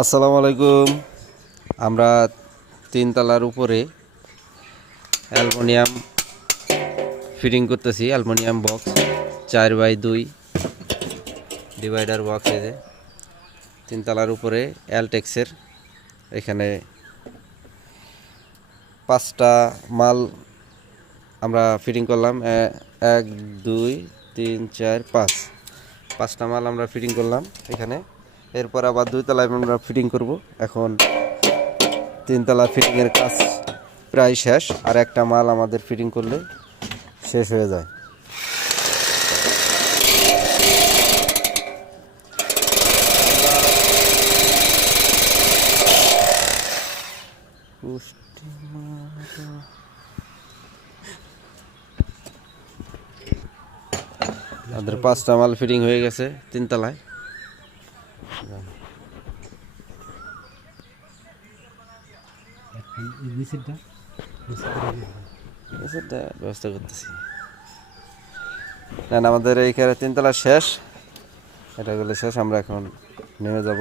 আসসালামু আলাইকুম। আমরা তিনতলার উপরে অ্যালুমিনিয়াম ফিটিং করতেছি। Aluminium box 4x2 divider box. এই যে তিনতলার উপরে অ্যালটেক্সের এখানে 5টা মাল আমরা ফিটিং করলাম। 1 2 3 4 5টা মাল আমরা ফিটিং করলাম এখানে। এরপর আবার 2 তলায় আমরা ফিটিং করব। এখন 3তলা ফিটিংয়ের কাজ প্রায় শেষ, আর একটা মাল আমাদের ফিটিং করলে শেষ হয়ে যায়। আমাদের 5টা মাল ফিটিং হয়ে গেছে তিনতলায়। ব্যবস্থা করতেছি। আমাদের এইখানে তিনতলা শেষ, এটা গুলো শেষ। আমরা এখন নেমে যাব।